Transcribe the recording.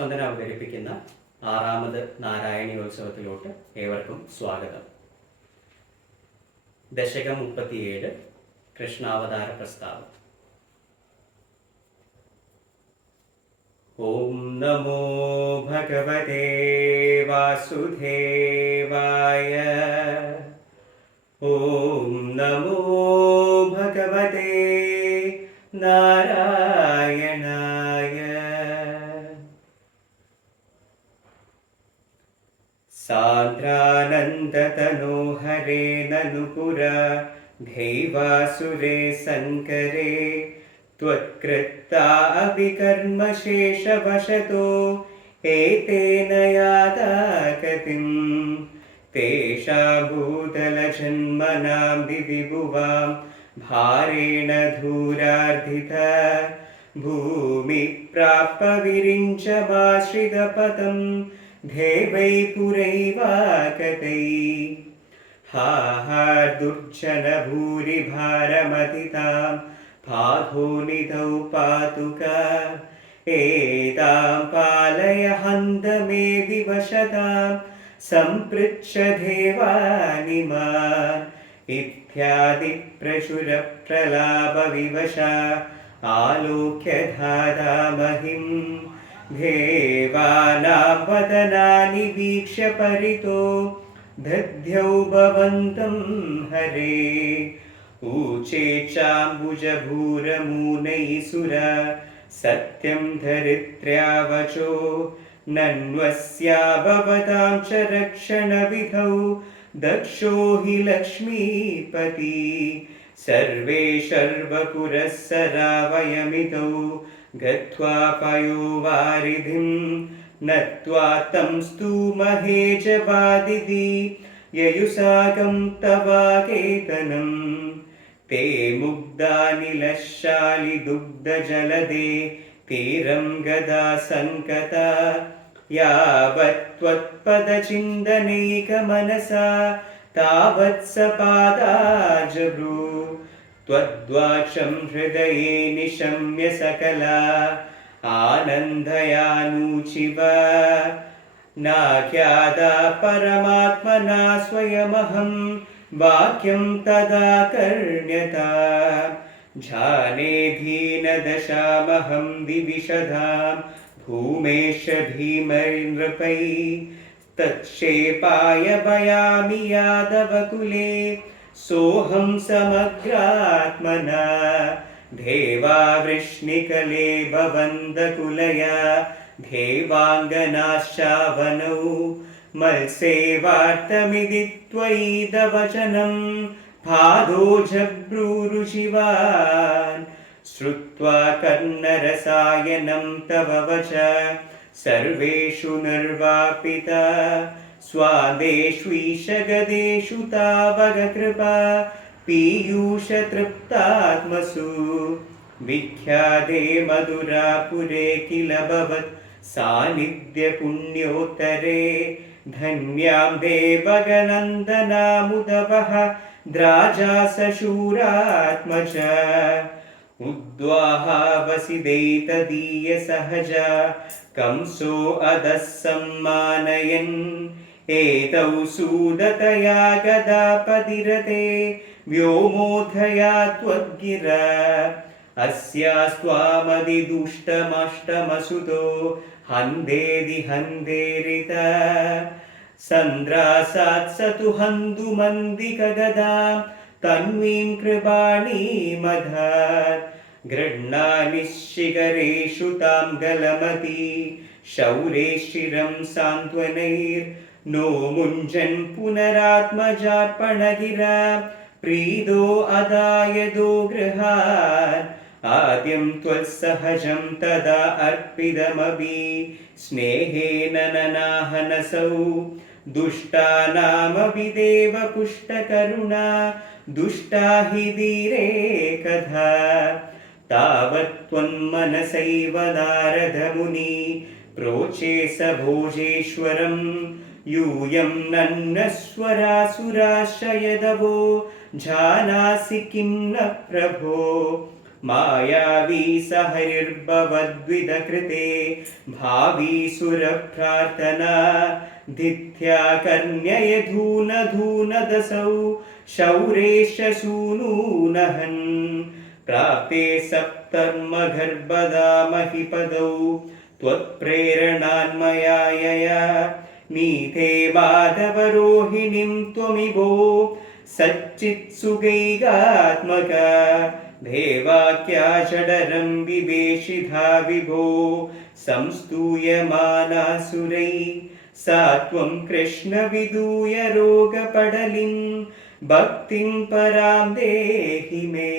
സ്പന്ദന അവതരിപ്പിക്കുന്ന ആറാമത് നാരായണീയോത്സവത്തിലോട്ട് ഏവർക്കും സ്വാഗതം. ദശകം മുപ്പത്തിയേഴ് കൃഷ്ണാവതാര പ്രസ്താവം. ഓം നമോ ഭഗവതേ വാസുദേവായ. ഓം നമോ ഭഗവതേ നാരായണായ सान्द्रानन्दतनोहरे ननुपुर धैवासुरे सङ्करे त्वत्कृत्ता अभिकर्मशेषवशतो एतेन यादा गतिम् तेषा भूतलजन्मनां दिवि भुवां भारेण धूरार्धित भूमिप्राप्य देवै पुरैवाकतै हा हा दुर्जनभूरिभारमतितां पाधोनिधौ पातुका। एतां पालय हन्त मे विवशतां सम्पृच्छ देवानि मा इत्यादि प्रचुरप्रलापविवशा आलोक्य धादामहिम् देवानां वदनानि वीक्ष्य परितो दध्यौ भवन्तं हरे। ऊचे चाम्बुजभूरमूनैः सुर सत्यं धरित्र्यावचो नन्वस्या भवतां च रक्षणविधौ दक्षो हि लक्ष्मीपति। सर्वे शर्वपुरःसरा वयमितौ गत्वा पयोवारिधिं नत्वा तं स्तूमहे जवादिति ययुसाकं तवाकेतनम् ते मुग्धानिलशालिदुग्धजलदे तीरं गदा सङ्कता यावत् त्वत्पदचिन्तनैकमनसा तावत् स पादाजभ्रू त्वद्वाक्षं हृदये निशम्य सकला आनन्दयानूचिव। नाख्यादा परमात्मना स्वयमहं वाक्यं तदा कर्ण्यता। जाने दीनदशामहं दिविशधां भूमेश भीमैर्नृपै। तत्क्षेपाय भयामि यादवकुले सोऽहं समग्रात्मना देवावृष्णिकले भवन्दकुलया देवाङ्गनाश्चावनौ मत्सेवार्थमिति त्वयिदवचनं पादोजब्रूरुशिवान् श्रुत्वा कर्णरसायनं तव वच सर्वेषु निर्वापिता स्वादेष्वीशगदेषु तावगकृपा पीयूषतृप्तात्मसु। विख्याते मधुरापुरे किल भवत् सान्निध्यपुण्योत्तरे धन्यां देवगनन्दनामुदवः द्राजासशूरात्मज। उद्वाहावसिदैतदीयसहजा कंसो अधः सम्मानयन् एतौ सूदतया गदापदिरते व्योमोधया त्वद्गिरा। अस्यास्त्वामदिदुष्टमष्टमसुतो हन्देदि हन्देरित। सन्द्रासात् स तु हन्तुमन्दिकगदां तन्वीं कृपाणीमधात् गृह्णानि शिखरेषु तां गलमती शौरेशिरं सान्त्वनैर्नो मुञ्जन् पुनरात्मजार्पणगिरा प्रीदो अदायदो गृहात्। आद्यं त्वत्सहजं तदा अर्पितमपि स्नेहेन ननाहनसौ। दुष्टानामपि देवपुष्टकरुणा दुष्टा हि धीरे कथा। तावत् त्वन्मनसैव नारदमुनि प्रोचे स भोजेश्वरं यूयं नन्नस्वरासुराश्रयदवो जानासि किं न प्रभो? मायावी सहरिर्भवद्विदकृते भावी सुरप्रार्थना धित्या कर्ण्ययधूनधूनदसौ शौरेश सूनूनहन् प्राप्ते सप्तर्मगर्भदा महिपदौ त्वत्प्रेरणान्मयायया नीते माधवरोहिणीं त्वमिभो सच्चित्सुगैगात्मक भेवाख्या षडरं विवेशिधा विभो संस्तूयमानासुरै सा त्वं कृष्णविदूय रोगपडलिं भक्तिं परां देहि मे